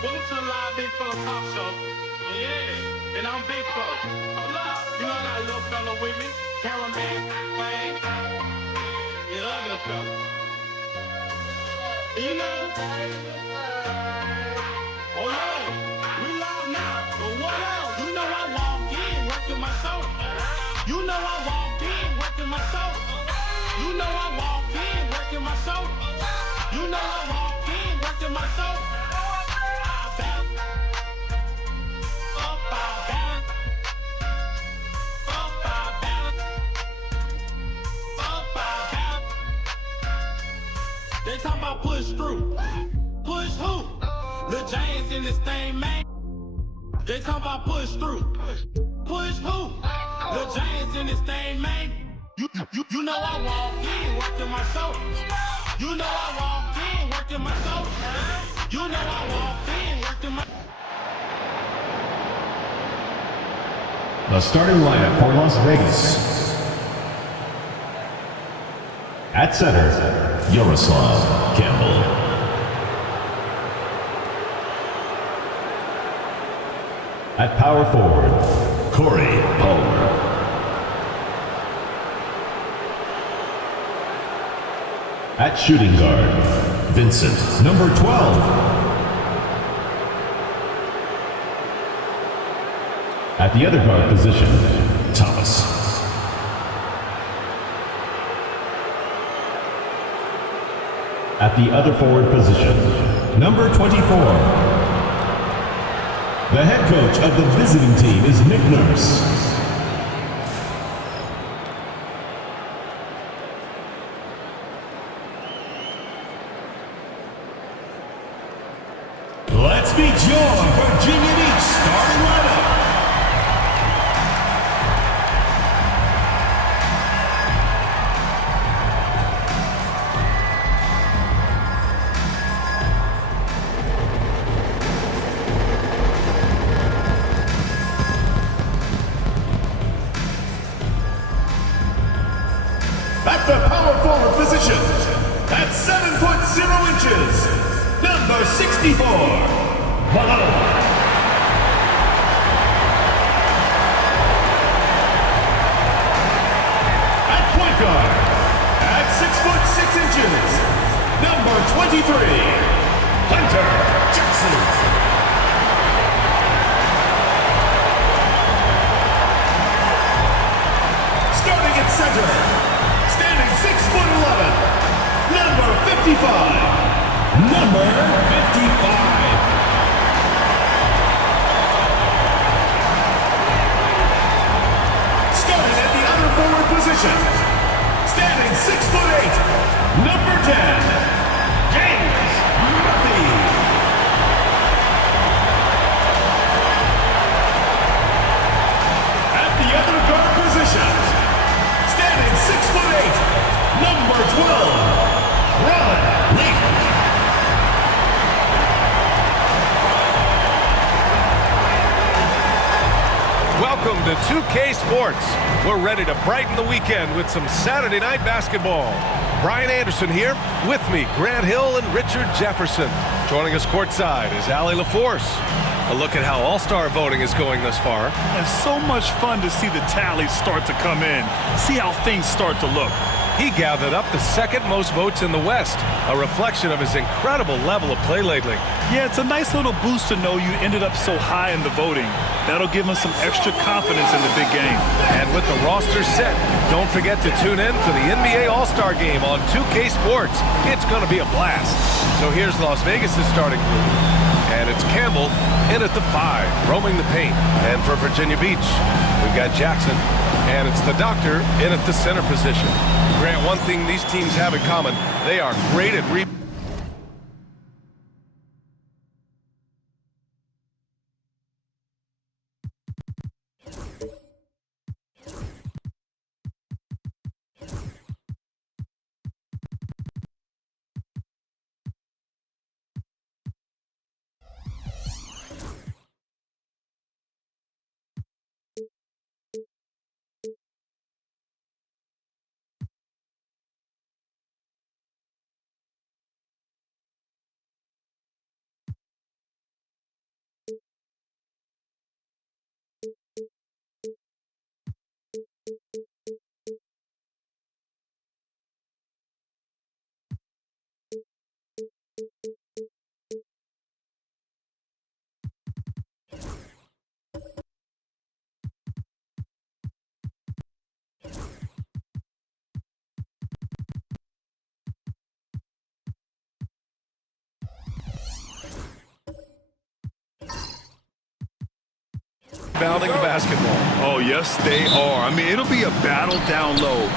Welcome to the live Big Fella Talk Show. Yeah, and I'm Big Fella. Hold up. You know I got a little fella with me. Cameraman, man. You love it, fella. You know, hold on. We live now. But what else? You know I walk in, working my soul. You know I walk in, working my soul. You know I walk in, working my soul. You know I walk in, working my soul. They talking about push through. Push who? Lil James in this thing, man. They talking about push through. Push who? Lil James in this thing, man. You know I walk in, working my soul. You know I walk in, working my soul. You know I walk in, working my. The starting lineup for Las Vegas. At center, Yaroslav Campbell. At power forward, Corey Palmer. At shooting guard, Vincent, number 12. At the other guard position, Thomas. At the other forward position, number 24. The head coach of the visiting team is Nick Nurse. Let's meet your Virginia Beach starting lineup. At the power forward position, at 7 foot 0 inches, number 64, Malone. At point guard, at 6 foot 6 inches, number 23, Hunter Jackson. Starting at center, standing 6 foot 11, number 55. Number 55. Starting at the other forward position, standing 6 foot 8, number 10, James Murphy. At the other guard position, standing 6 foot 8, number 12, Ron Leaf. Welcome to 2K Sports. We're ready to brighten the weekend with some Saturday night basketball. Brian Anderson here, with me, Grant Hill and Richard Jefferson. Joining us courtside is Allie LaForce. A look at how All-Star voting is going thus far. It's so much fun to see the tallies start to come in, see how things start to look. He gathered up the second most votes in the West, a reflection of his incredible level of play lately. Yeah, it's a nice little boost to know you ended up so high in the voting. That'll give him some extra confidence in the big game. And with the roster set, don't forget to tune in for the NBA All-Star Game on 2K Sports. It's going to be a blast. So here's Las Vegas' starting group. And it's Campbell in at the 5, roaming the paint. And for Virginia Beach, we've got Jackson. And it's the Doctor in at the center position. Grant, one thing these teams have in common, they are great at rebounding. Bounding the basketball. Oh, yes, they are. I mean, it'll be a battle down low.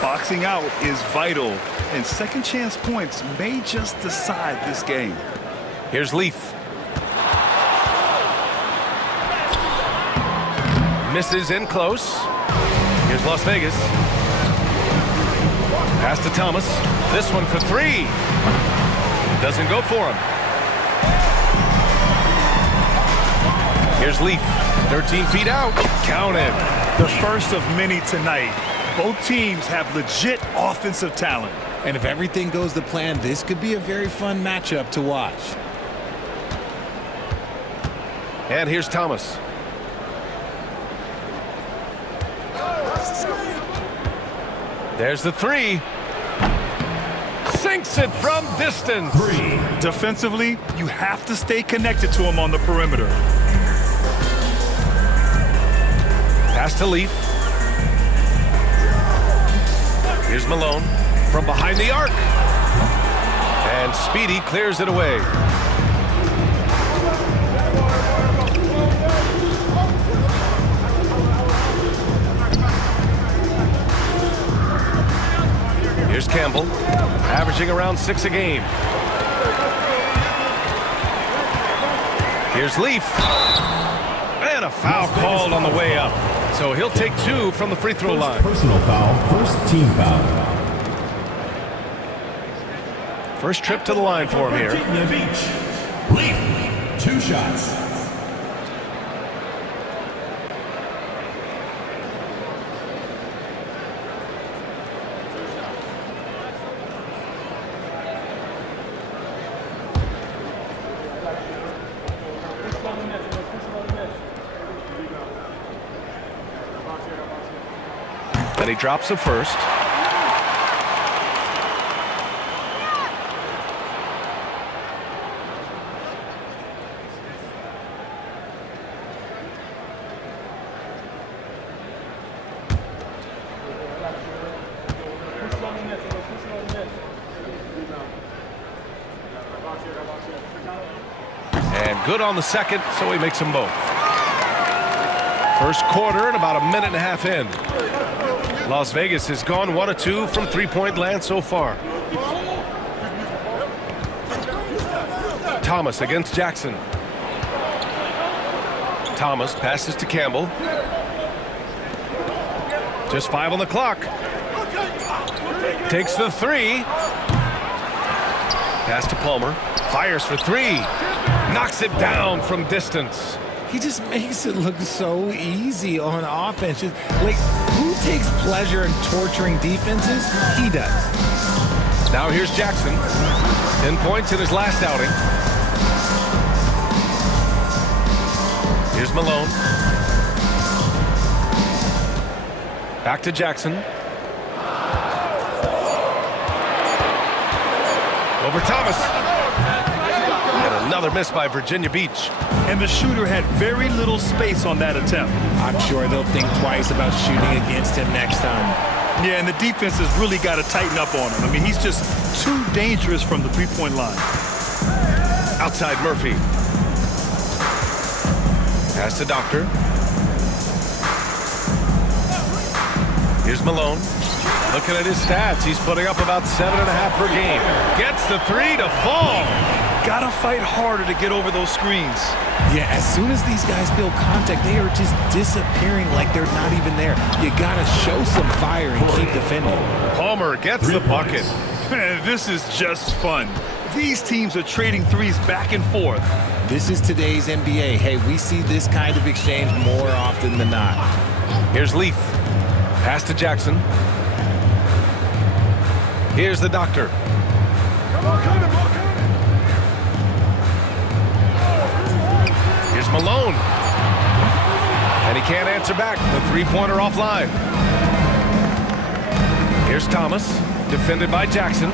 Boxing out is vital, and second chance points may just decide this game. Here's Leaf. Misses in close. Here's Las Vegas. Pass to Thomas. This one for three. Doesn't go for him. Here's Leaf. 13 feet out. Counted. The first of many tonight. Both teams have legit offensive talent. And if everything goes to plan, this could be a very fun matchup to watch. And here's Thomas. There's the three. Sinks it from distance. Defensively, you have to stay connected to him on the perimeter. Pass to Leaf. Here's Malone from behind the arc. And Speedy clears it away. Here's Campbell, averaging around 6 a game. Here's Leaf. And a foul called on the way up. So he'll take 2 from the free throw line. Personal foul, first team foul. First trip to the line for him here. Virginia Beach. Leaf, 2 shots. And he drops it first. And good on the second, so he makes them both. First quarter and about a minute and a half in. Las Vegas has gone 1 of 2 from three-point land so far. Thomas against Jackson. Thomas passes to Campbell. Just 5 on the clock. Takes the 3. Pass to Palmer. Fires for 3. Knocks it down from distance. He just makes it look so easy on offense. Just, like, who takes pleasure in torturing defenses? He does. Now here's Jackson. 10 points in his last outing. Here's Malone. Back to Jackson. Over Thomas. And another miss by Virginia Beach. And the shooter had very little space on that attempt. I'm sure they'll think twice about shooting against him next time. Yeah, and the defense has really got to tighten up on him. I mean, he's just too dangerous from the three-point line. Outside Murphy. Pass to Doctor. Here's Malone. Looking at his stats, he's putting up about 7.5 per game. Gets the 3 to fall. Gotta fight harder to get over those screens. Yeah, as soon as these guys feel contact, they are just disappearing like they're not even there. You gotta show some fire and keep defending. Palmer gets the bucket. Man, this is just fun. These teams are trading threes back and forth. This is today's NBA. Hey, we see this kind of exchange more often than not. Here's Leaf. Pass to Jackson. Here's the Doctor. Here's Malone. And he can't answer back. The three-pointer offline. Here's Thomas. Defended by Jackson.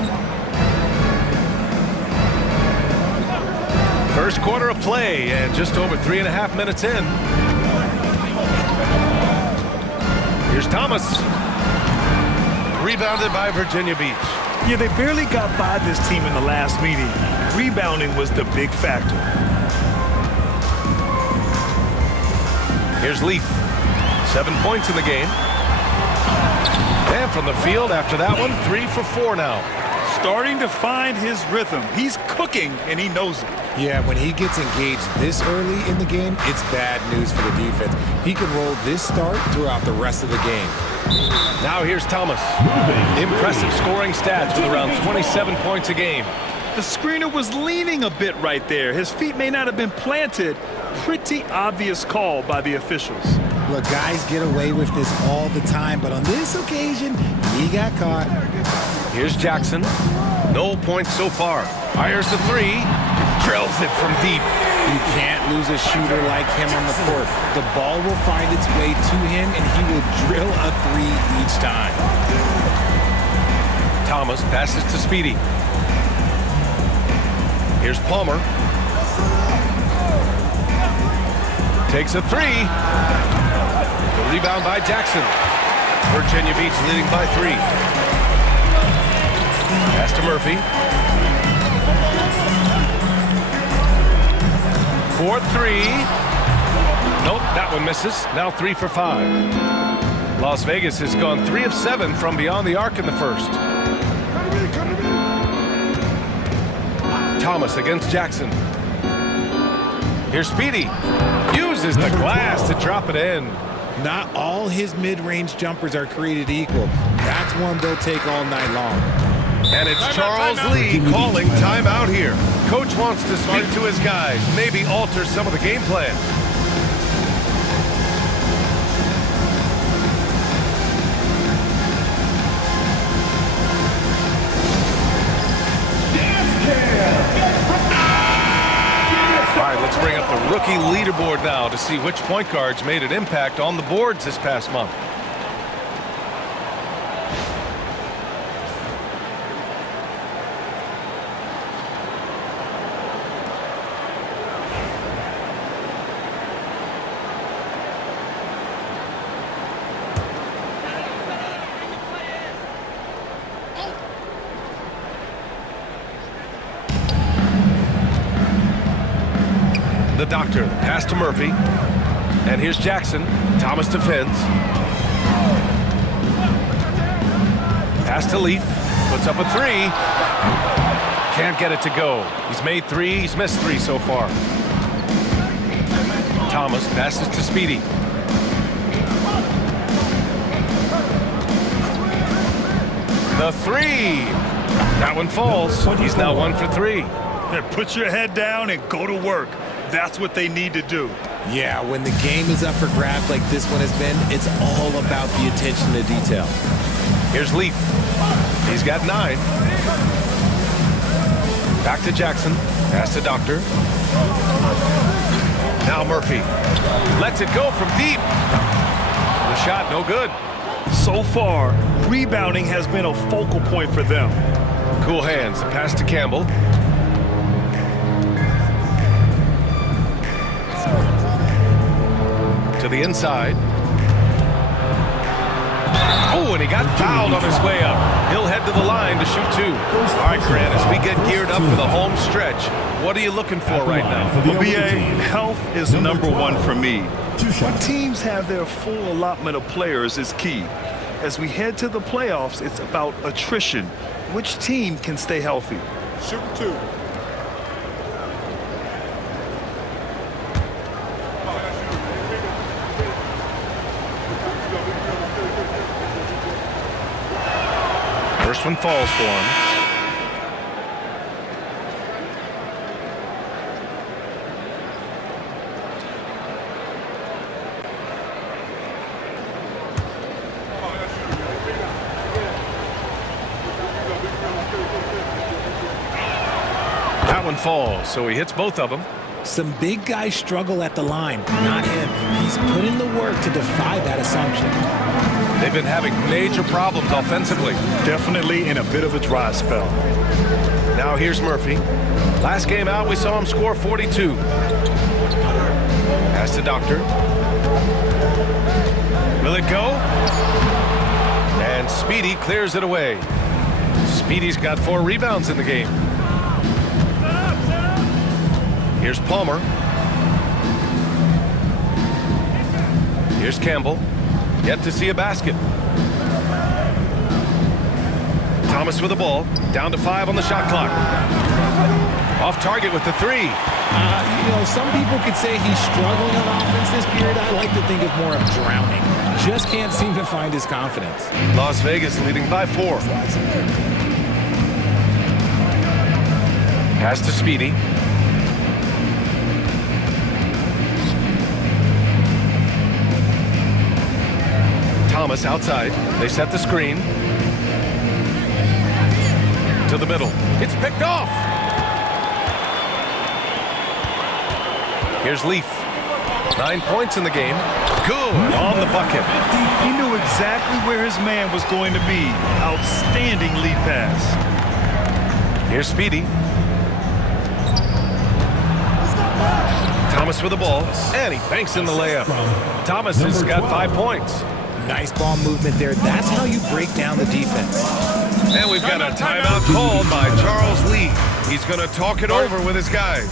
First quarter of play and just over 3.5 minutes in. Here's Thomas. Rebounded by Virginia Beach. Yeah, they barely got by this team in the last meeting. Rebounding was the big factor. Here's Leaf. 7 points in the game. And from the field after that one, 3 for 4 now. Starting to find his rhythm. He's cooking, and he knows it. Yeah, when he gets engaged this early in the game, it's bad news for the defense. He can roll this start throughout the rest of the game. Now here's Thomas. Impressive scoring stats with around 27 points a game. The screener was leaning a bit right there. His feet may not have been planted. Pretty obvious call by the officials. Look, guys get away with this all the time, but on this occasion, he got caught. Here's Jackson. No points so far. Fires the 3. Drills it from deep. You can't lose a shooter like him on the court. The ball will find its way to him, and he will drill a 3 each time. Thomas passes to Speedy. Here's Palmer. Takes a 3. The rebound by Jackson. Virginia Beach leading by 3. Pass to Murphy. 4-3. Nope, that one misses. Now 3 for 5. Las Vegas has gone 3 of 7 from beyond the arc in the first. Thomas against Jackson. Here's Speedy. Uses the glass to drop it in. Not all his mid-range jumpers are created equal. That's one they'll take all night long. And it's Charles Lee calling timeout here. Coach wants to speak to his guys, maybe alter some of the game plan. All right, let's bring up the rookie leaderboard now to see which point guards made an impact on the boards this past month. The doctor, pass to Murphy. And here's Jackson. Thomas defends. Pass to Leaf. Puts up a 3. Can't get it to go. He's made 3. He's missed 3 so far. Thomas passes to Speedy. The 3. That one falls. He's now 1 for 3. Yeah, put your head down and go to work. That's what they need to do. Yeah, when the game is up for grabs like this one has been, it's all about the attention to detail. Here's Leaf. He's got 9. Back to Jackson. Pass to Doctor. Now Murphy. Lets it go from deep. The shot no good. So far, rebounding has been a focal point for them. Cool hands. The pass to Campbell. To the inside. Oh, and he got fouled on his way up. He'll head to the line to shoot 2. All right, Grant, as we get geared up for the home stretch, what are you looking for right now? UBA, health is number 1 for me. When teams have their full allotment of players is key. As we head to the playoffs, it's about attrition. Which team can stay healthy? Shoot 2. First one falls for him. That one falls, so he hits both of them. Some big guys struggle at the line, not him. He's put in the work to defy that assumption. They've been having major problems offensively. Definitely in a bit of a dry spell. Now here's Murphy. Last game out, we saw him score 42. Pass to Doctor. Will it go? And And Speedy clears it away. Speedy's got 4 rebounds in the game. Here's Palmer. Here's Campbell. Yet to see a basket. Thomas with the ball. Down to 5 on the shot clock. Off target with the 3. You know, some people could say he's struggling on offense this period. I like to think of more of drowning. Just can't seem to find his confidence. Las Vegas leading by 4. Pass to Speedy. Thomas outside. They set the screen. To the middle. It's picked off. Here's Leaf. 9 points in the game. Good on the bucket. He knew exactly where his man was going to be. Outstanding lead pass. Here's Speedy. Thomas with the ball, and he banks in the layup. Thomas has got 5 points. Nice ball movement there. That's how you break down the defense. And we've got a timeout called by Charles Lee. He's going to talk it over with his guys.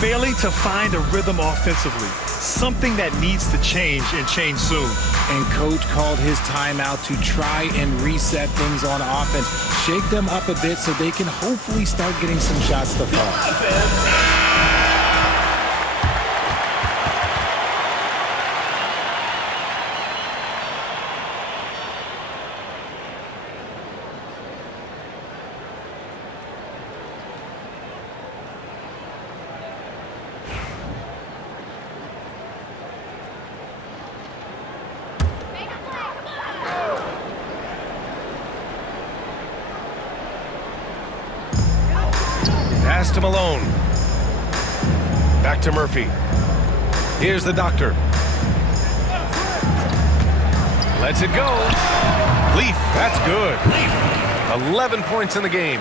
Failing to find a rhythm offensively. Something that needs to change and change soon. And coach called his timeout to try and reset things on offense. Shake them up a bit so they can hopefully start getting some shots to fall. Pass to Malone. Back to Murphy. Here's the doctor. Lets it go. Leaf, that's good. 11 points in the game.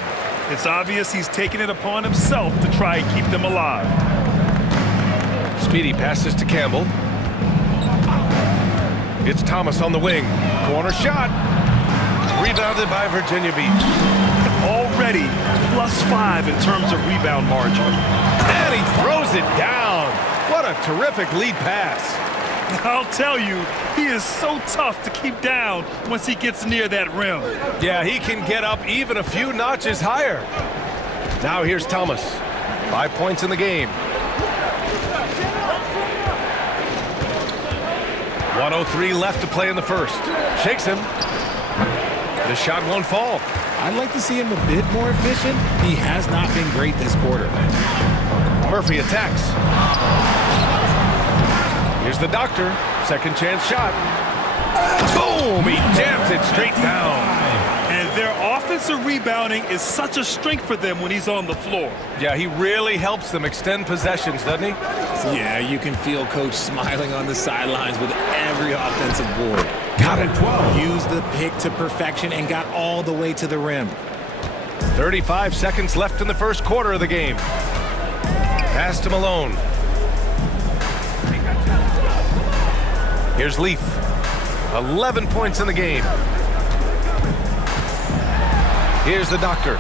It's obvious he's taking it upon himself to try and keep them alive. Speedy passes to Campbell. It's Thomas on the wing. Corner shot. Rebounded by Virginia Beach. Already +5 in terms of rebound margin. And he throws it down. What a terrific lead pass. I'll tell you, he is so tough to keep down once he gets near that rim. Yeah, he can get up even a few notches higher. Now here's Thomas. 5 points in the game. 1:03 left to play in the first. Shakes him. The shot won't fall. I'd like to see him a bit more efficient. He has not been great this quarter. Murphy attacks. Here's the doctor. Second chance shot. Boom! He jams it straight down. And their offensive rebounding is such a strength for them when he's on the floor. Yeah, he really helps them extend possessions, doesn't he? Yeah, you can feel coach smiling on the sidelines with every offensive board. Got it. Used the pick to perfection and got all the way to the rim. 35 seconds left in the first quarter of the game. Pass to Malone. Here's Leaf. 11 points in the game. Here's the doctor.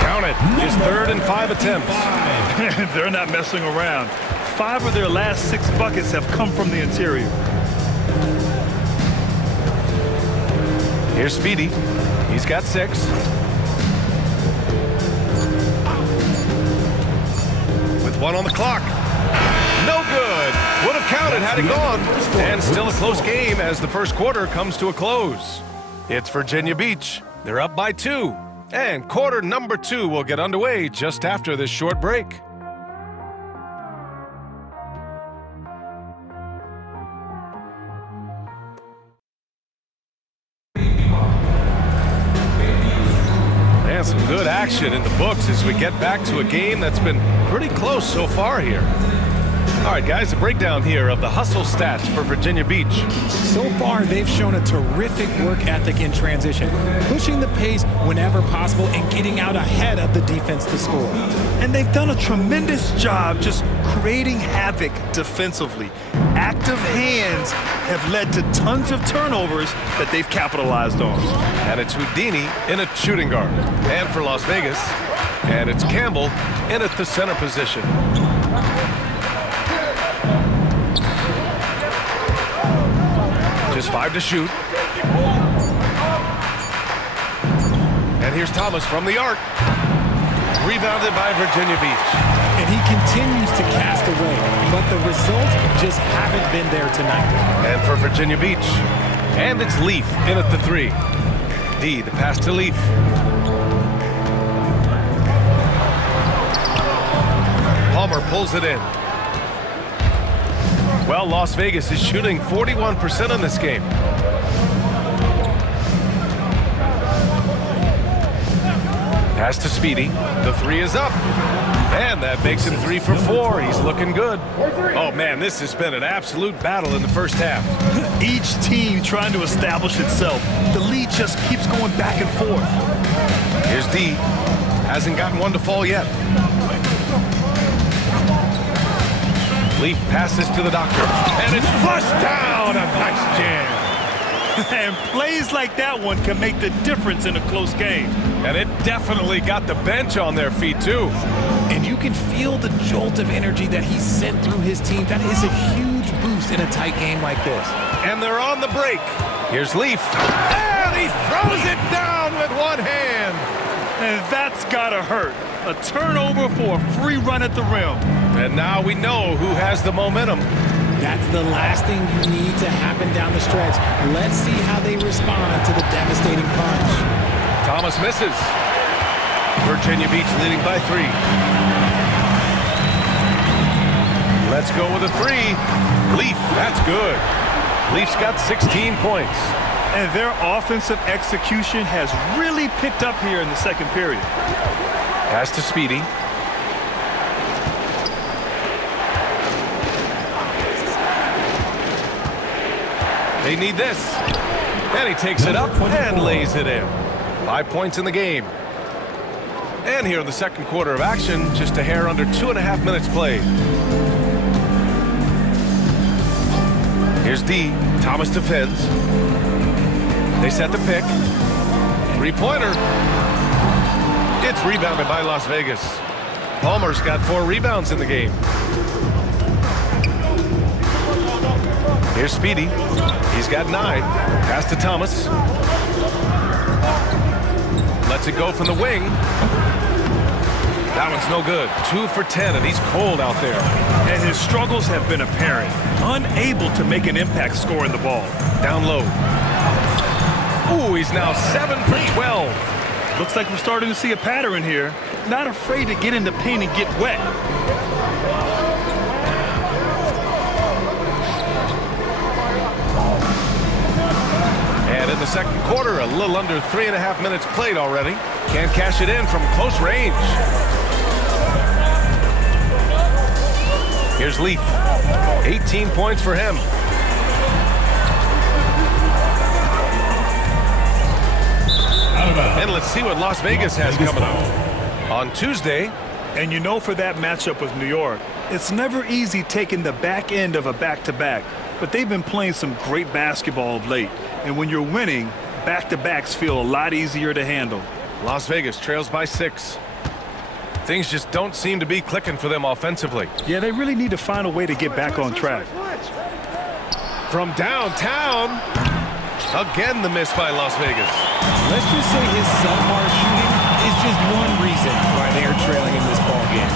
Count it. His 3rd and 5 attempts. They're not messing around. 5 of their last 6 buckets have come from the interior. Here's Speedy. He's got 6. With 1 on the clock. No good. Would have counted had it gone. And still a close game as the first quarter comes to a close. It's Virginia Beach. They're up by 2. And quarter number 2 will get underway just after this short break. And some good action in the books as we get back to a game that's been pretty close so far here. All right, guys, a breakdown here of the hustle stats for Virginia Beach. So far, they've shown a terrific work ethic in transition, pushing the pace whenever possible and getting out ahead of the defense to score. And they've done a tremendous job just creating havoc defensively. Active hands have led to tons of turnovers that they've capitalized on. And it's Houdini in at shooting guard. And for Las Vegas, and it's Campbell in at the center position. Just 5 to shoot. And here's Thomas from the arc. Rebounded by Virginia Beach. And he continues to cast away, but the results just haven't been there tonight. And for Virginia Beach, and it's Leaf in at the 3. D, the pass to Leaf. Palmer pulls it in. Well, Las Vegas is shooting 41% in this game. Pass to Speedy. The 3 is up. And that makes him 3 for 4. He's looking good. Oh, man, this has been an absolute battle in the first half. Each team trying to establish itself. The lead just keeps going back and forth. Here's D. Hasn't gotten one to fall yet. Leaf passes to the doctor. And it's flushed down. A nice jam. And plays like that one can make the difference in a close game. And it definitely got the bench on their feet, too. And you can feel the jolt of energy that he sent through his team. That is a huge boost in a tight game like this. And they're on the break. Here's Leaf. And he throws it down with one hand. And that's gotta hurt. A turnover for a free run at the rim. And now we know who has the momentum. That's the last thing you need to happen down the stretch. Let's see how they respond to the devastating punch. Thomas misses. Virginia Beach leading by 3. Let's go with a 3. Leaf, that's good. Leaf's got 16 points. And their offensive execution has really picked up here in the second period. Pass to Speedy. They need this. And he takes it up and lays it in. 5 points in the game. And here in the second quarter of action, just a hair under 2.5 minutes played. Here's D. Thomas defends. They set the pick. 3-pointer. It's rebounded by Las Vegas. Palmer's got 4 rebounds in the game. Here's Speedy. He's got 9. Pass to Thomas. Lets it go from the wing. That one's no good. 2 for 10, and he's cold out there. And his struggles have been apparent. Unable to make an impact scoring the ball. Down low. Ooh, he's now 7 for 12. Looks like we're starting to see a pattern here. Not afraid to get in the paint and get wet. And in the second quarter, a little under 3.5 minutes played already. Can't cash it in from close range. Here's Leaf. 18 points for him. And let's see what Las Vegas has coming up. On Tuesday. And you know, for that matchup with New York, it's never easy taking the back end of a back-to-back. But they've been playing some great basketball of late. And when you're winning, back-to-backs feel a lot easier to handle. Las Vegas trails by 6. Things just don't seem to be clicking for them offensively. Yeah, they really need to find a way to get back on track. From downtown, again the miss by Las Vegas. Let's just say his subpar shooting is just one reason why they are trailing in this ball game.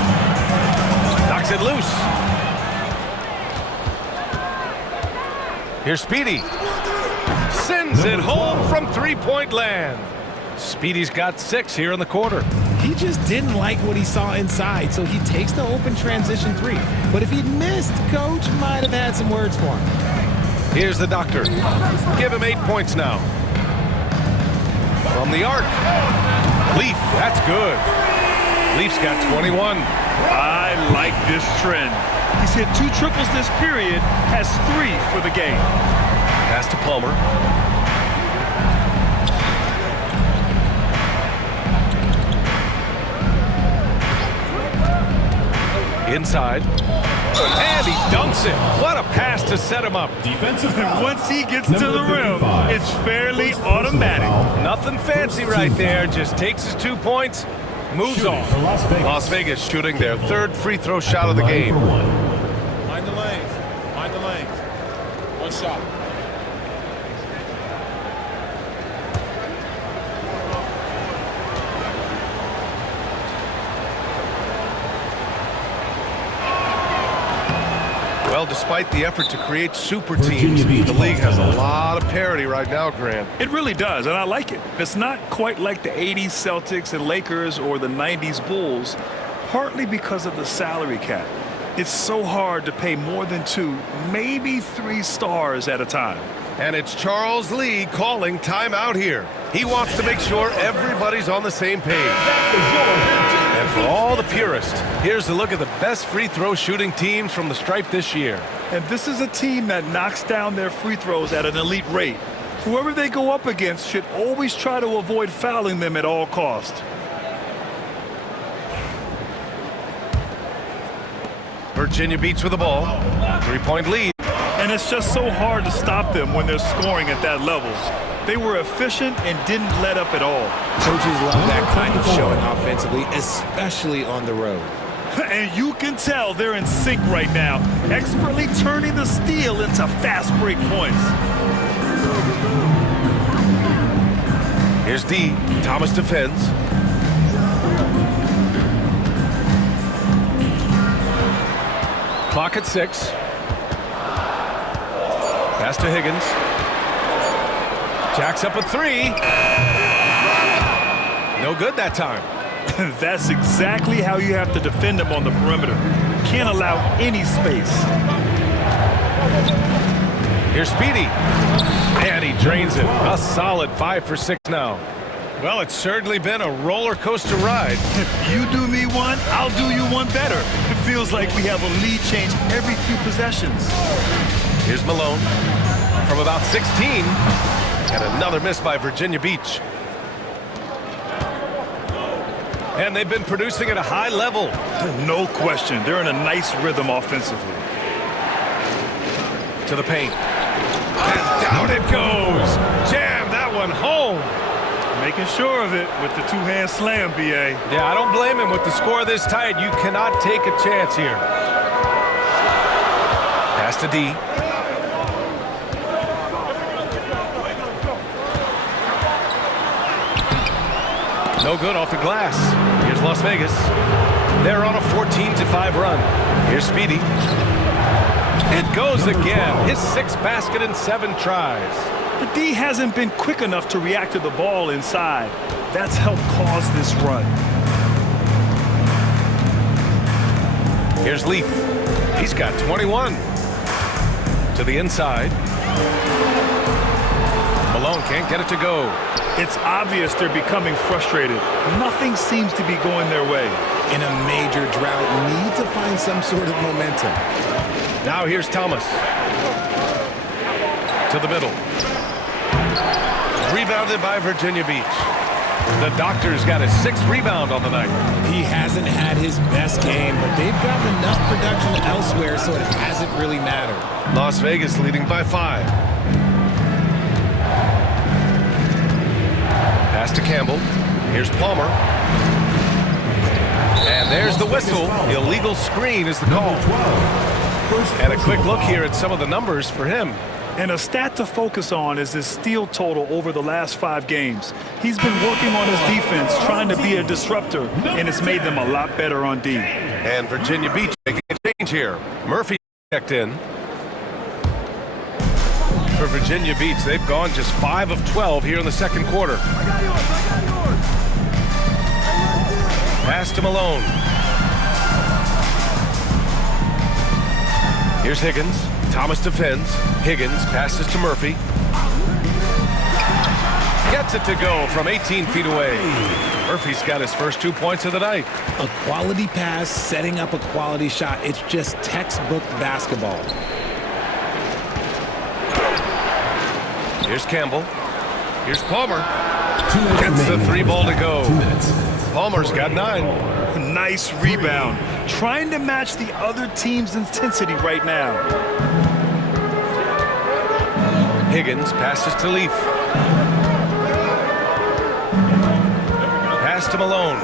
Knocks it loose. Here's Speedy. Sends it home from three-point land. Speedy's got 6 here in the quarter. He just didn't like what he saw inside, so he takes the open transition 3. But if he'd missed, Coach might have had some words for him. Here's the doctor. Give him 8 points now. From the arc. Leaf, that's good. Leafs got 21. I like this trend. He's hit 2 triples this period, has 3 for the game. Pass to Palmer. Inside. And he dunks it. What a pass to set him up. Defensive And foul. once he gets to Number the rim, 55. it's fairly Personal automatic. foul. Nothing fancy right there. Just takes his 2 points, moves Shooting off. for Las Vegas. Las Vegas shooting their 3rd free throw shot of the game. For 1. Mind the lanes. Mind the lanes. One shot. Well, despite the effort to create super Virginia teams, Beach the league has a lost lot of parity right now, Grant. It really does, and I like it. It's not quite like the 80s Celtics and Lakers or the 90s Bulls, partly because of the salary cap. It's so hard to pay more than 2, maybe 3 stars at a time. And it's Charles Lee calling timeout here. He wants to make sure everybody's on the same page. And for all the purists, here's a look at the best free throw shooting teams from the stripe this year. And this is a team that knocks down their free throws at an elite rate. Whoever they go up against should always try to avoid fouling them at all costs. Virginia Beach with the ball. 3-point lead. And it's just so hard to stop them when they're scoring at that level. They were efficient and didn't let up at all. Coaches love that kind of showing offensively, especially on the road. And you can tell they're in sync right now, expertly turning the steal into fast break points. Here's D. Thomas defends. Clock at 6. Pass to Higgins. Jacks up a 3. No good that time. That's exactly how you have to defend them on the perimeter. Can't allow any space. Here's Speedy. And he drains it. A solid 5 for 6 now. Well, it's certainly been a roller coaster ride. If you do me one, I'll do you one better. It feels like we have a lead change every few possessions. Here's Malone from about 16. And another miss by Virginia Beach. And they've been producing at a high level. No question. They're in a nice rhythm offensively. To the paint. And down it goes. Jam that one home. Making sure of it with the two-hand slam, BA. Yeah, I don't blame him. With the score this tight, you cannot take a chance here. Pass to D. No good off the glass. Here's Las Vegas. They're on a 14-5 run. Here's Speedy. It goes again. His 6th basket in 7 tries. The D hasn't been quick enough to react to the ball inside. That's helped cause this run. Here's Leaf. He's got 21. To the inside. Malone can't get it to go. It's obvious they're becoming frustrated. Nothing seems to be going their way. In a major drought, need to find some sort of momentum. Now here's Thomas. To the middle. Rebounded by Virginia Beach. The Doctor's got his 6th rebound on the night. He hasn't had his best game, but they've gotten enough production elsewhere, so it hasn't really mattered. Las Vegas leading by 5. Pass to Campbell. Here's Palmer. And there's the whistle. Illegal screen is the call. And a quick look here at some of the numbers for him. And a stat to focus on is his steal total over the last 5 games. He's been working on his defense, trying to be a disruptor, and it's made them a lot better on D. And Virginia Beach making a change here. Murphy checked in. For Virginia Beach, they've gone just 5 of 12 here in the 2nd quarter. Pass to Malone. Here's Higgins. Thomas defends. Higgins passes to Murphy. Gets wants it to go from 18 feet away. Murphy's got his first 2 points of the night. A quality pass, setting up a quality shot. It's just textbook basketball. Here's Campbell. Here's Palmer. Gets the 3 ball to go. Palmer's got 9. Nice rebound. Trying to match the other team's intensity right now. Higgins passes to Leaf. Pass to Malone.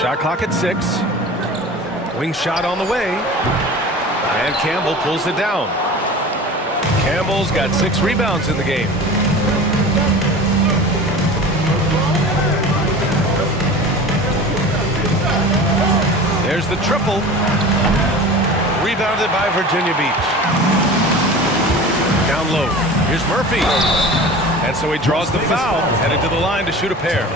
Shot clock at 6. Wing shot on the way. And Campbell pulls it down. Campbell's got 6 rebounds in the game. There's the triple. Rebounded by Virginia Beach. Down low. Here's Murphy. And so he draws the foul, headed to the line to shoot a pair.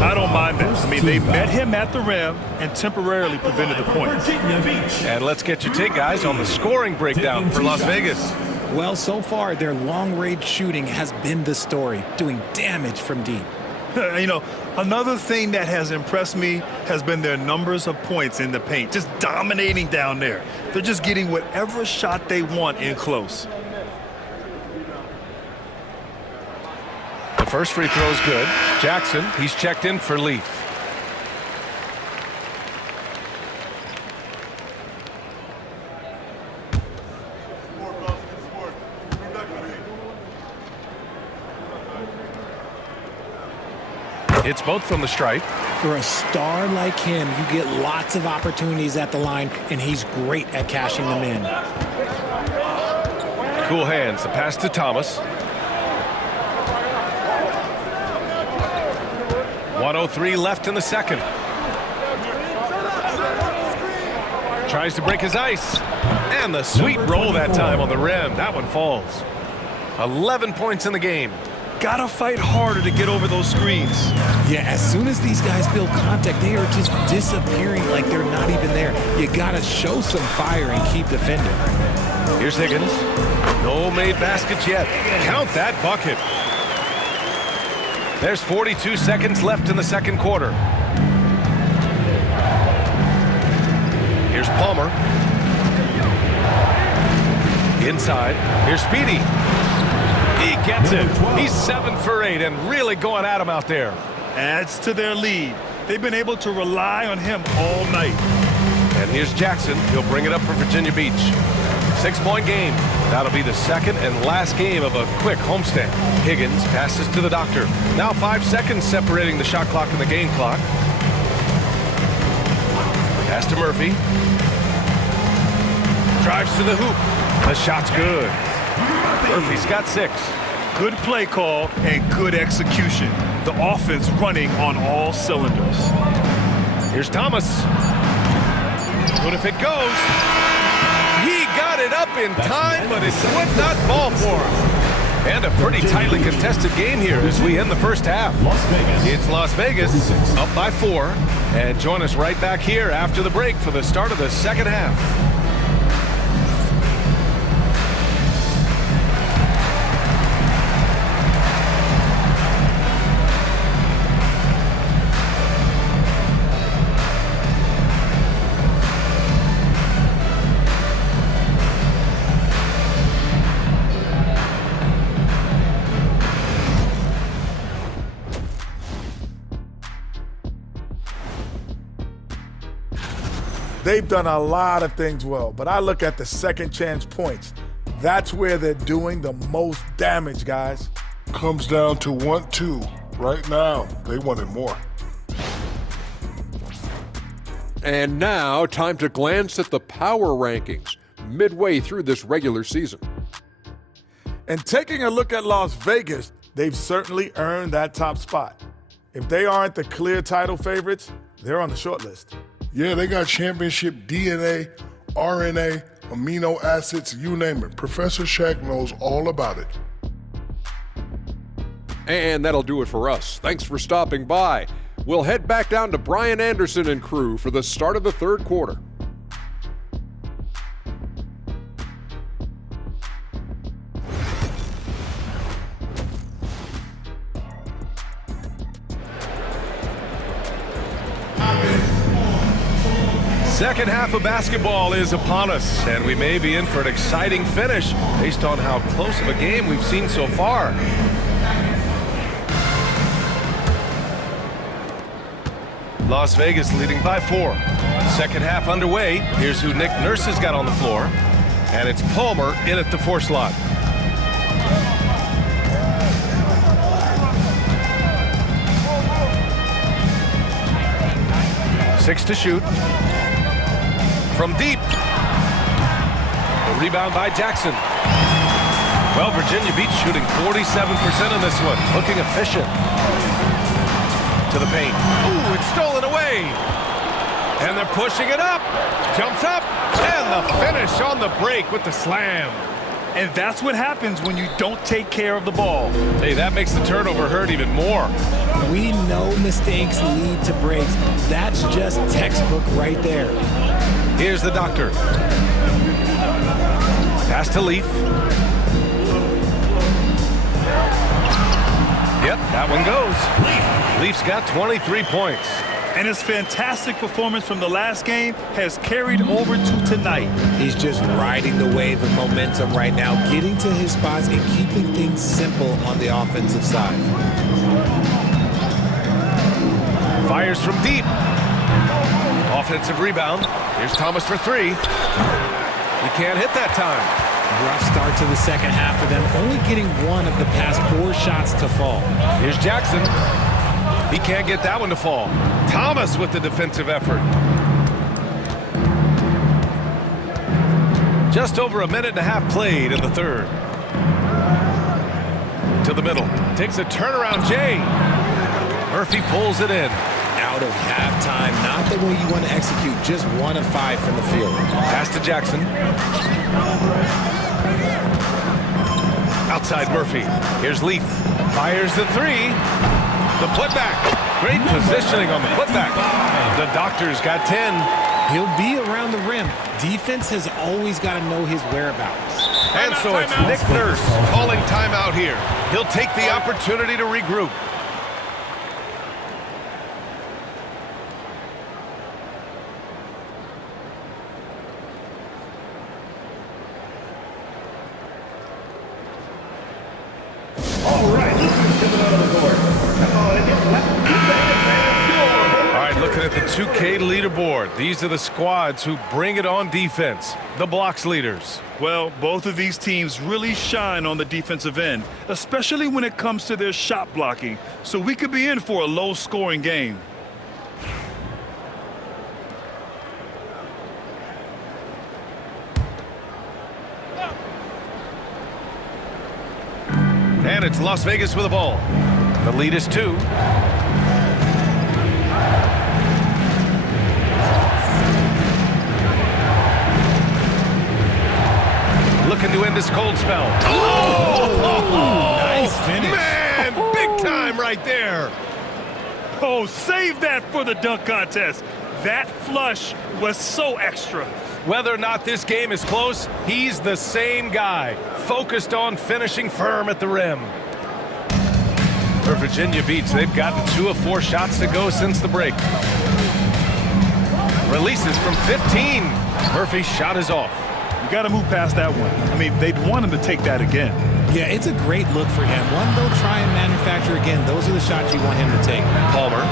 I don't mind that. I mean, they met him at the rim and temporarily prevented the points. And let's get your take, guys, on the scoring breakdown for Las Vegas. Well, so far, their long-range shooting has been the story, doing damage from deep. You know, another thing that has impressed me has been their numbers of points in the paint, just dominating down there. They're just getting whatever shot they want in close. The first free throw is good. Jackson, he's checked in for Leaf. It's both from the stripe. For a star like him, you get lots of opportunities at the line, and he's great at cashing them in. Cool hands. The pass to Thomas. 1:03 left in the second. Tries to break his ice. And the sweet roll that time on the rim. That one falls. 11 points in the game. Gotta fight harder to get over those screens. Yeah, as soon as these guys feel contact, they are just disappearing like they're not even there. You gotta show some fire and keep defending. Here's Higgins. No made baskets yet. Count that bucket. There's 42 seconds left in the second quarter. Here's Palmer. Inside. Here's Speedy. He gets it. He's 7 for 8 and really going at him out there. Adds to their lead. They've been able to rely on him all night. And here's Jackson. He'll bring it up for Virginia Beach. 6-point game. That'll be the second and last game of a quick homestand. Higgins passes to the doctor. Now 5 seconds separating the shot clock and the game clock. Pass to Murphy. Drives to the hoop. The shot's good. Murphy's got 6. Good play call and good execution. The offense running on all cylinders. Here's Thomas. What if it goes? He got it up in time, but it would not fall for him. And a pretty tightly contested game here as we end the first half. It's Las Vegas up by 4. And join us right back here after the break for the start of the second half. They've done a lot of things well, but I look at the second chance points. That's where they're doing the most damage, guys. Comes down to 1-2. Right now, they wanted more. And now, time to glance at the power rankings midway through this regular season. And taking a look at Las Vegas, they've certainly earned that top spot. If they aren't the clear title favorites, they're on the short list. Yeah, they got championship DNA, RNA, amino acids, you name it. Professor Shaq knows all about it. And that'll do it for us. Thanks for stopping by. We'll head back down to Brian Anderson and crew for the start of the third quarter. Second half of basketball is upon us, and we may be in for an exciting finish based on how close of a game we've seen so far. Las Vegas leading by 4. Second half underway. Here's who Nick Nurse has got on the floor. And it's Palmer in at the 4 slot. Six to shoot. From deep. The rebound by Jackson. Well, Virginia Beach shooting 47% on this one. Looking efficient. To the paint. Ooh, it's stolen away. And they're pushing it up. Jumps up. And the finish on the break with the slam. And that's what happens when you don't take care of the ball. Hey, that makes the turnover hurt even more. We know mistakes lead to breaks. That's just textbook right there. Here's the doctor. Pass to Leaf. Yep, that one goes. Leaf's got 23 points. And his fantastic performance from the last game has carried over to tonight. He's just riding the wave of momentum right now, getting to his spots and keeping things simple on the offensive side. Fires from deep. Offensive rebound. Here's Thomas for 3. He can't hit that time. Rough start to the second half for them, only getting one of the past 4 shots to fall. Here's Jackson. He can't get that one to fall. Thomas with the defensive effort. Just over a minute and a half played in the third. To the middle. Takes a turnaround, Jay. Murphy pulls it in. Out of halftime, not the way you want to execute, just 1 of 5 from the field. Pass to Jackson. Outside Murphy. Here's Leaf. Fires the 3. The putback. Great positioning on the putback. The doctor's got 10. He'll be around the rim. Defense has always got to know his whereabouts. And so it's Nick Nurse calling timeout here. He'll take the opportunity to regroup. At the 2K leaderboard, these are the squads who bring it on defense, the blocks leaders. Well, both of these teams really shine on the defensive end, especially when it comes to their shot blocking, so we could be in for a low-scoring game. And it's Las Vegas with the ball. The lead is 2. Looking to end this cold spell. Oh! Nice finish. Man, big time right there. Oh, save that for the dunk contest. That flush was so extra. Whether or not this game is close, he's the same guy, focused on finishing firm at the rim. For Virginia Beach, they've gotten 2 of 4 shots to go since the break. Releases from 15. Murphy's shot is off. You got to move past that one. I mean, they'd want him to take that again. Yeah, it's a great look for him. One they'll try and manufacture again. Those are the shots you want him to take. Palmer,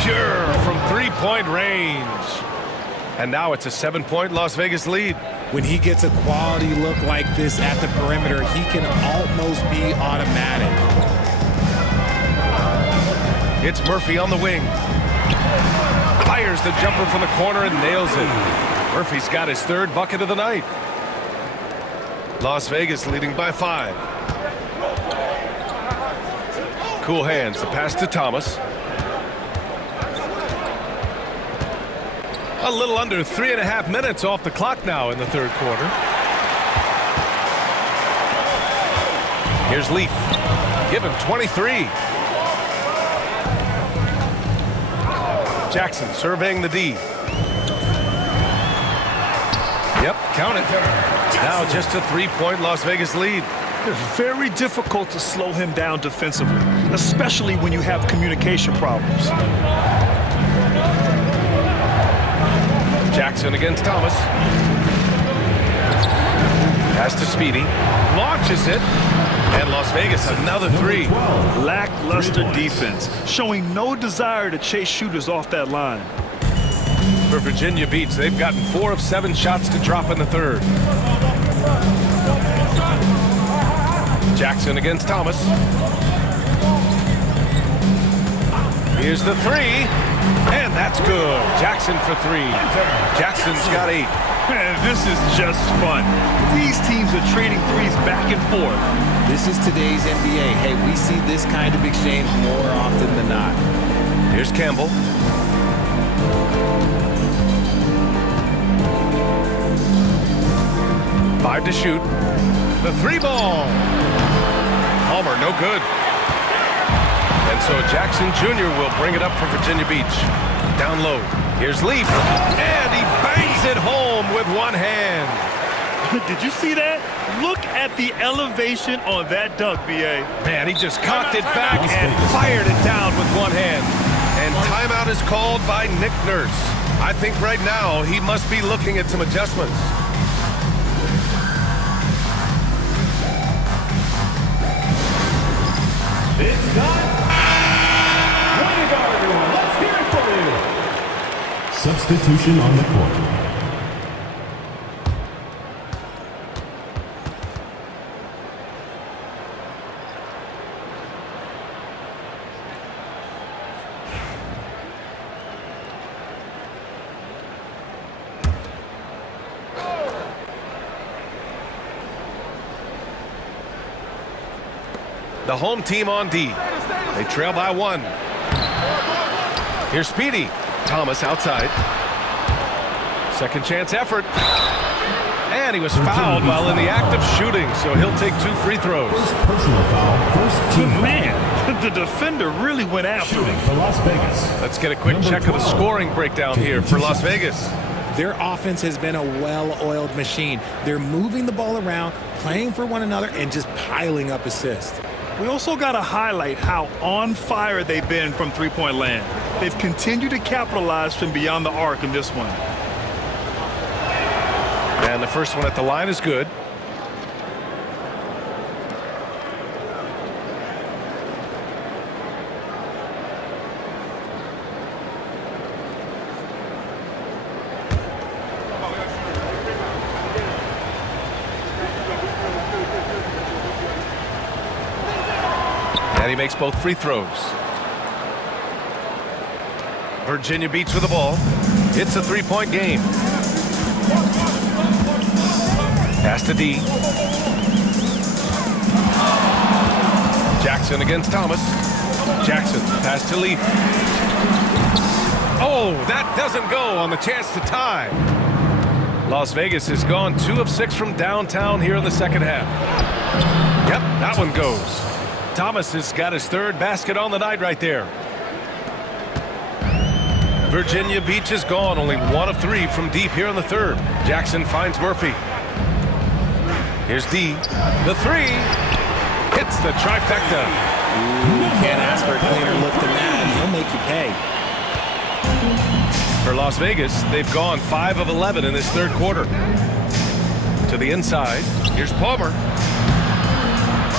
pure from 3-point range. And now it's a 7-point Las Vegas lead. When he gets a quality look like this at the perimeter, he can almost be automatic. It's Murphy on the wing. Fires the jumper from the corner and nails it. Murphy's got his 3rd bucket of the night. Las Vegas leading by 5. Cool hands. The pass to Thomas. A little under 3.5 minutes off the clock now in the 3rd quarter. Here's Leaf. Give him 23. Jackson surveying the D. Yep, count it. Now just a 3-point Las Vegas lead. It's very difficult to slow him down defensively, especially when you have communication problems. Jackson against Thomas. Pass to Speedy. Launches it. And Las Vegas, another three. Lackluster defense, showing no desire to chase shooters off that line. For Virginia Beach, they've gotten 4 of 7 shots to drop in the third. Jackson against Thomas. Here's the three, and that's good. Jackson for 3. Jackson's got 8. Man, this is just fun. These teams are trading threes back and forth. This is today's NBA. Hey, we see this kind of exchange more often than not. Here's Campbell. Five to shoot. The 3 ball. Palmer, no good. And so Jackson Jr. will bring it up for Virginia Beach. Down low. Here's Leaf. And he bangs it home with one hand. Did you see that? Look at the elevation on that dunk, B.A. Man, he just cocked it back and fired it down with one hand. And timeout is called by Nick Nurse. I think right now he must be looking at some adjustments. It's done. Way to go, everyone. Let's hear it for you. Substitution on the court. The home team on D. They trail by 1. Here's Speedy. Thomas outside. Second chance effort. And he was fouled while in the act of shooting, so he'll take 2 free throws. Personal foul, first team. Man, the defender really went after him. For Las Vegas. Let's get a quick check of the scoring breakdown here for Las Vegas. Their offense has been a well-oiled machine. They're moving the ball around, playing for one another, and just piling up assists. We also got to highlight how on fire they've been from three-point land. They've continued to capitalize from beyond the arc in this one. And the first one at the line is good. And he makes both free throws. Virginia Beach with the ball. It's a 3-point game. Pass to D. Jackson against Thomas. Jackson, pass to Leaf. Oh, that doesn't go on the chance to tie. Las Vegas has gone 2 of 6 from downtown here in the second half. Yep, that one goes. Thomas has got his 3rd basket on the night right there. Virginia Beach is gone, only 1 of 3 from deep here in the 3rd. Jackson finds Murphy. Here's D. The 3. Hits the trifecta. Ooh, can't ask for a cleaner look than that, and he'll make you pay. For Las Vegas, they've gone 5 of 11 in this 3rd quarter. To the inside. Here's Palmer.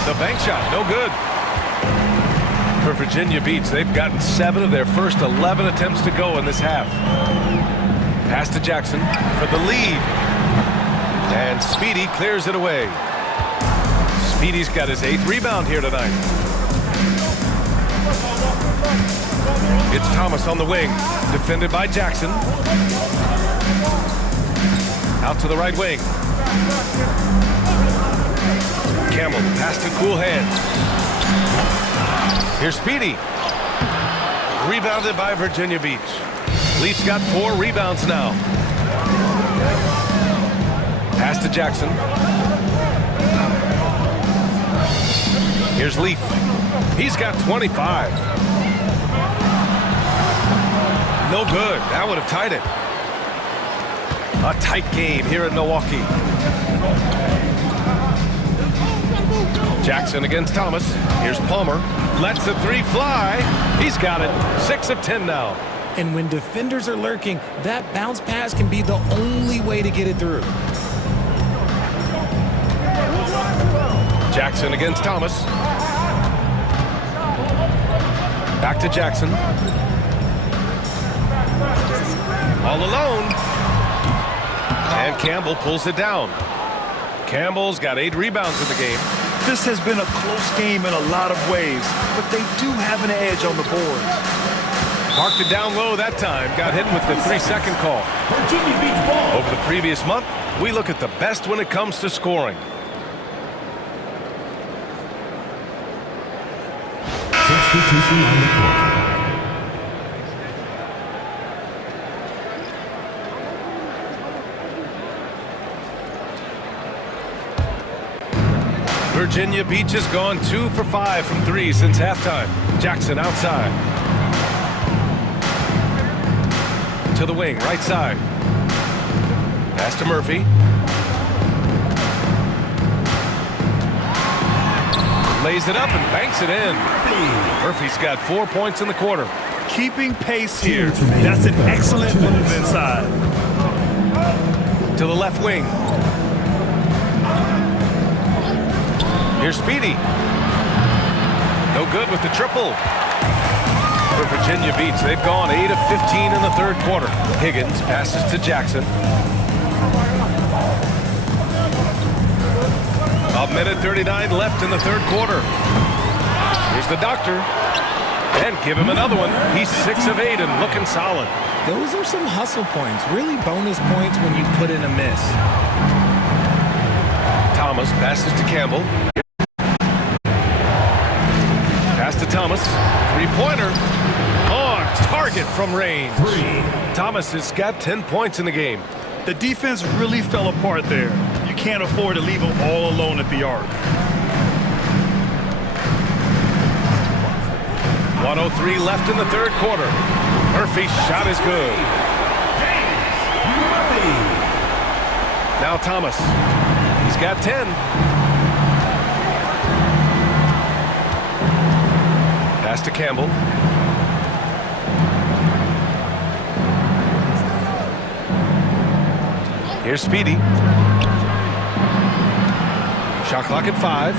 The bank shot, no good. For Virginia Beach, they've gotten 7 of their first 11 attempts to go in this half. Pass to Jackson for the lead. And Speedy clears it away. Speedy's got his 8th rebound here tonight. It's Thomas on the wing, defended by Jackson. Out to the right wing. Campbell, pass to cool hands. Here's Speedy. Rebounded by Virginia Beach. Leafs got 4 rebounds now. Pass to Jackson. Here's Leaf. He's got 25. No good. That would have tied it. A tight game here in Milwaukee. Jackson against Thomas. Here's Palmer. Lets the 3 fly. He's got it. 6 of 10 now. And when defenders are lurking, that bounce pass can be the only way to get it through. Jackson against Thomas. Back to Jackson. All alone. And Campbell pulls it down. Campbell's got 8 rebounds in the game. This has been a close game in a lot of ways, but they do have an edge on the board. Marked it down low that time. Got hit with the 3-second call. Virginia Beach ball. Over the previous month, we look at the best when it comes to scoring. Substitution on the court. Virginia Beach has gone 2 for 5 from 3 since halftime. Jackson outside. To the wing, right side. Pass to Murphy. Lays it up and banks it in. Murphy's got 4 points in the quarter. Keeping pace here. That's an excellent move inside. To the left wing. Here's Speedy. No good with the triple. For Virginia Beach, they've gone 8 of 15 in the third quarter. Higgins passes to Jackson. A minute 39 left in the third quarter. Here's the doctor. And give him another one. He's 6 of 8 and looking solid. Those are some hustle points, really bonus points when you put in a miss. Thomas passes to Campbell. Pass to Thomas. 3-pointer. On target from range. Thomas has got 10 points in the game. The defense really fell apart there. You can't afford to leave them all alone at the arc. 1:03 left in the third quarter. Murphy's shot is good. Now Thomas. He's got 10. Pass to Campbell. Here's Speedy. Shot clock at 5.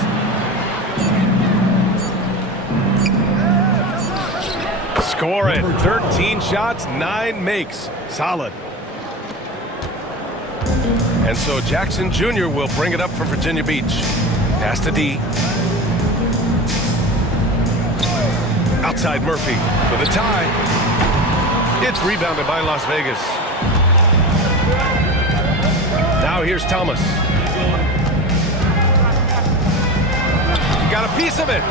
Score it. 13 shots, 9 makes. Solid. And so Jackson Jr. will bring it up for Virginia Beach. Pass to D. Outside Murphy for the tie. It's rebounded by Las Vegas. Now here's Thomas. He got a piece of it.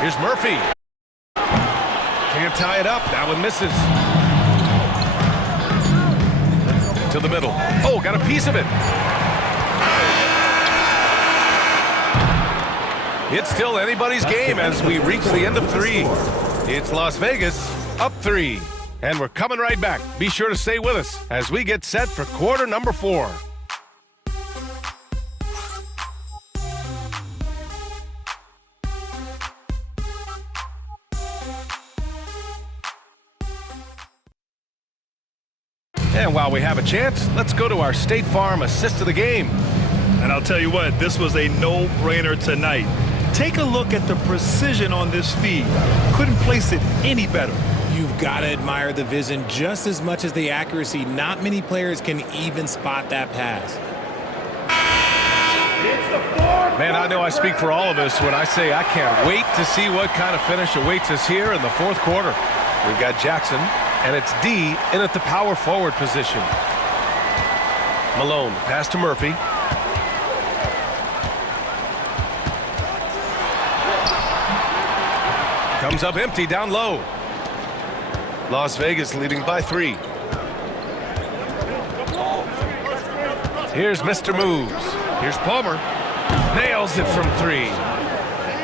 Here's Murphy. Can't tie it up. That one misses. To the middle. Oh, got a piece of it. It's still anybody's game as we reach the end of 3. It's Las Vegas up 3. And we're coming right back. Be sure to stay with us as we get set for quarter number 4. And while we have a chance, let's go to our State Farm assist of the game. And I'll tell you what, this was a no-brainer tonight. Take a look at the precision on this feed. Couldn't place it any better. You've got to admire the vision just as much as the accuracy. Not many players can even spot that pass. Man, I know I speak for all of us when I say I can't wait to see what kind of finish awaits us here in the fourth quarter. We've got Jackson, and it's D in at the power forward position. Malone, pass to Murphy. Comes up empty down low. Las Vegas leading by 3. Here's Mr. Moves. Here's Palmer. Nails it from 3.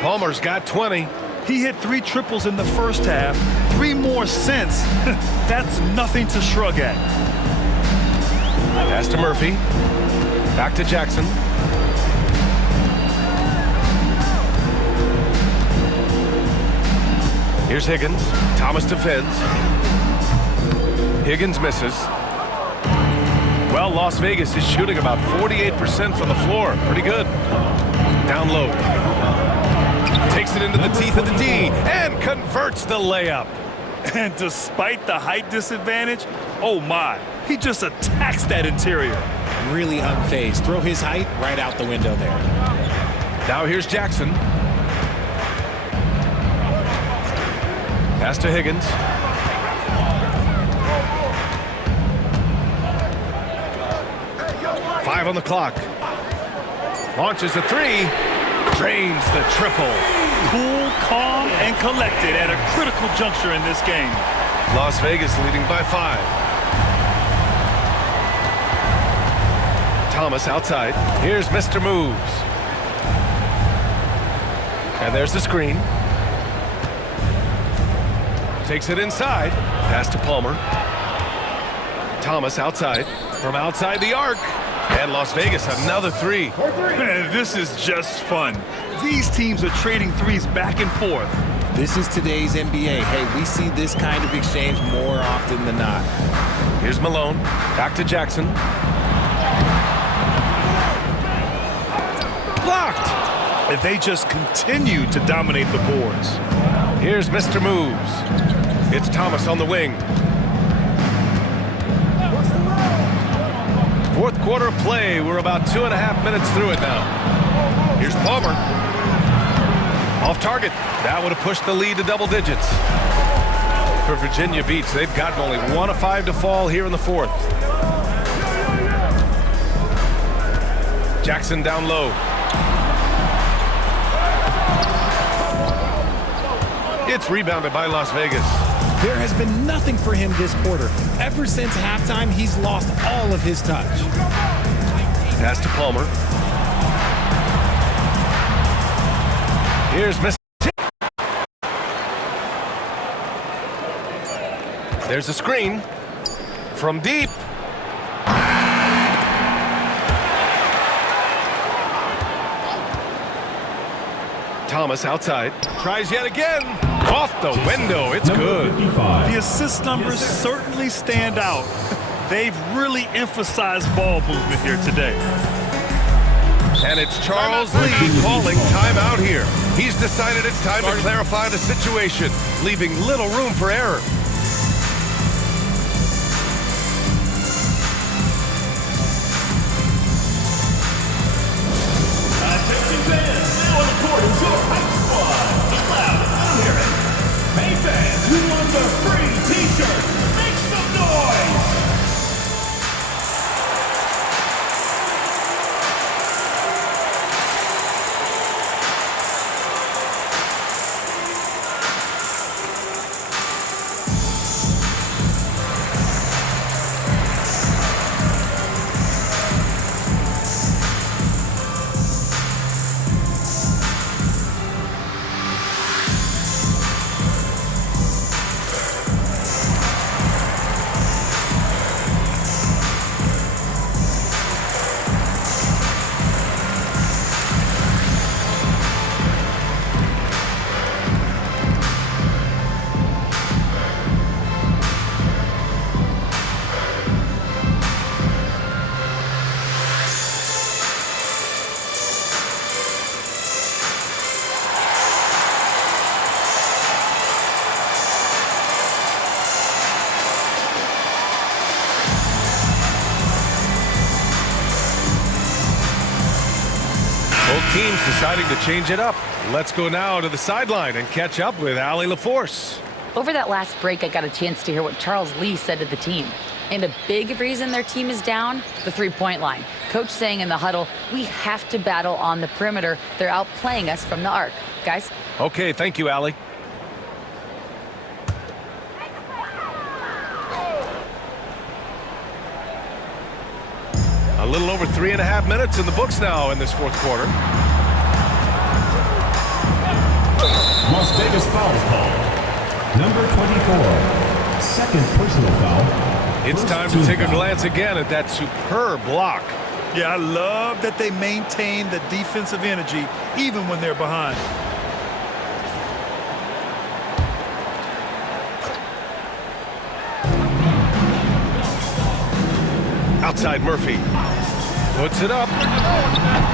Palmer's got 20. He hit 3 triples in the first half. 3 more since. That's nothing to shrug at. Pass to Murphy. Back to Jackson. Here's Higgins. Thomas defends. Higgins misses. Well, Las Vegas is shooting about 48% from the floor. Pretty good. Down low. Takes it into the teeth of the D and converts the layup. And despite the height disadvantage, oh my, he just attacks that interior. Really unfazed. Throw his height right out the window there. Now here's Jackson. Pass to Higgins. Five on the clock. Launches a three. Drains the triple. Cool, calm, and collected at a critical juncture in this game. Las Vegas leading by 5. Thomas outside. Here's Mr. Moves. And there's the screen. Takes it inside. Pass to Palmer. Thomas outside. From outside the arc. And Las Vegas another three. Man, this is just fun. These teams are trading threes back and forth. This is today's NBA. Hey, we see this kind of exchange more often than not. Here's Malone. Back to Jackson. Blocked. If they just continue to dominate the boards. Here's Mr. Moves. It's Thomas on the wing. Fourth quarter of play. We're about 2.5 minutes through it now. Here's Palmer. Off target. That would have pushed the lead to double digits. For Virginia Beach, they've gotten only 1 of 5 to fall here in the fourth. Jackson down low. It's rebounded by Las Vegas. There has been nothing for him this quarter. Ever since halftime, he's lost all of his touch. Pass to Palmer. Here's Mr. There's a screen from deep. Thomas outside. Tries yet again. Off the window. It's good. The assist numbers certainly stand out. They've really emphasized ball movement here today. And it's Charles Lee calling timeout here. He's decided it's time to clarify the situation, leaving little room for error. Attention fans, now on the court is your hype squad. Get loud, I don't hear it. Hey fans, who wants a free t-shirt? Make some noise! Both teams deciding to change it up. Let's go now to the sideline and catch up with Allie LaForce. Over that last break, I got a chance to hear what Charles Lee said to the team. And a big reason their team is down, the three-point line. Coach saying in the huddle, we have to battle on the perimeter. They're outplaying us from the arc. Guys? Okay, thank you, Allie. A little over 3.5 minutes in the books now in this fourth quarter. Las Vegas foul call. Number 24. Second personal foul. It's time to take a glance again at that superb block. Yeah, I love that they maintain the defensive energy even when they're behind. Outside Murphy. Puts it up.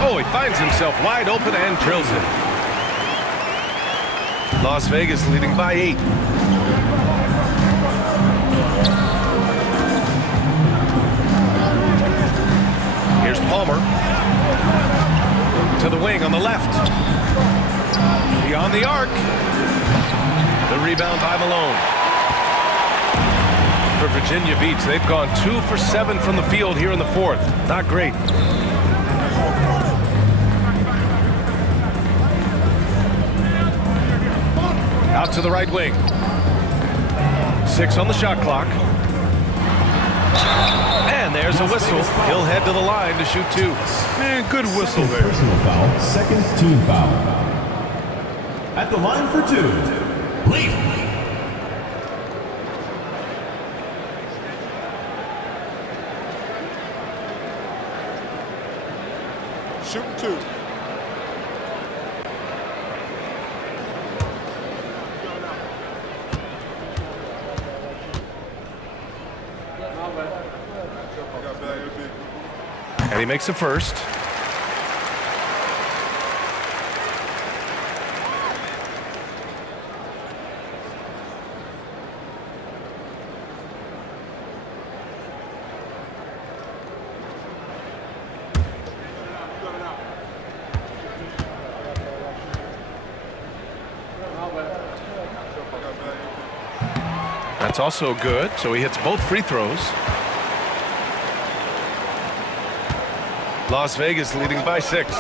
Oh, he finds himself wide open and drills it. Las Vegas leading by 8. Here's Palmer. To the wing on the left. Beyond the arc. The rebound by Malone. For Virginia Beach, they've gone 2 for 7 from the field here in the fourth. Not great. Out to the right wing. 6 on the shot clock. And there's a whistle. He'll head to the line to shoot 2. Man, good whistle there. Personal foul, second team foul. At the line for 2, Leaf. Shooting 2. And he makes the first. That's also good, so he hits both free throws. Las Vegas leading by 6.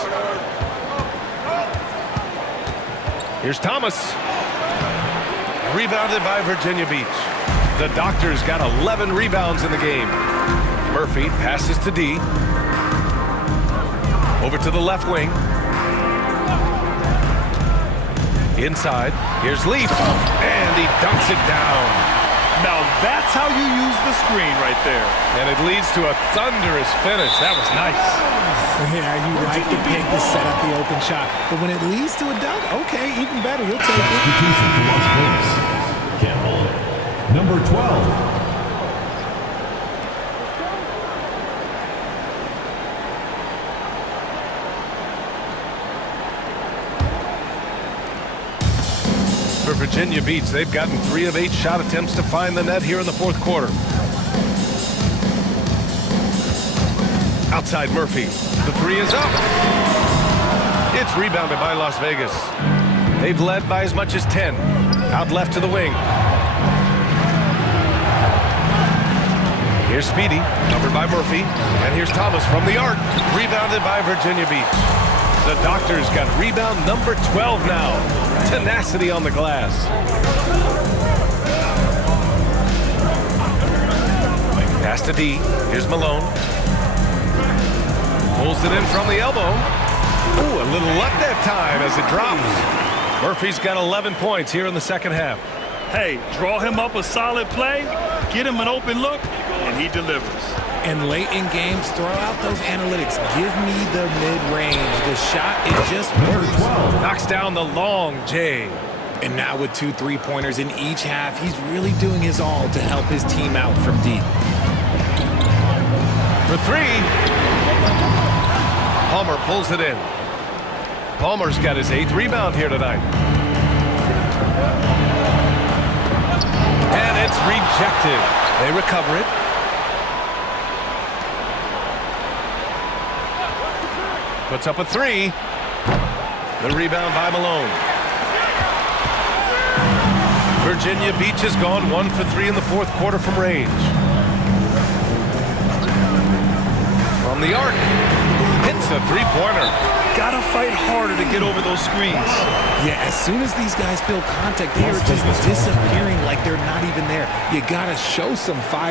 Here's Thomas. Rebounded by Virginia Beach. The Doctors got 11 rebounds in the game. Murphy passes to D. Over to the left wing. Inside. Here's Leaf. And he dunks it down. Now that's how you use the screen right there. And it leads to a thunderous finish. That was nice. Yeah, you like the pick to set up the open shot. But when it leads to a dunk, okay, even better. You'll take it. Substitution for Las Vegas. Campbell, number 12. For Virginia Beach, they've gotten 3 of 8 shot attempts to find the net here in the fourth quarter. Outside Murphy. The 3 is up. It's rebounded by Las Vegas. They've led by as much as 10. Out left to the wing. Here's Speedy, covered by Murphy. And here's Thomas from the arc. Rebounded by Virginia Beach. The Doctors got rebound number 12 now. Tenacity on the glass. Pass to D. Here's Malone. Pulls it in from the elbow. Ooh, a little luck that time as it drops. Murphy's got 11 points here in the second half. Hey, draw him up a solid play, get him an open look, and he delivers. And late in games, throw out those analytics. Give me the mid-range. The shot, it just works. Knocks down the long J. And now with 2 3-pointers in each half, he's really doing his all to help his team out from deep. For 3. Palmer pulls it in. Palmer's got his 8th rebound here tonight. And it's rejected. They recover it. Puts up a 3. The rebound by Malone. Virginia Beach has gone 1 for 3 in the fourth quarter from range. From the arc. Hits a 3-pointer. Gotta fight harder to get over those screens. Yeah, as soon as these guys feel contact, they are just disappearing like they're not even there. You gotta show some fire.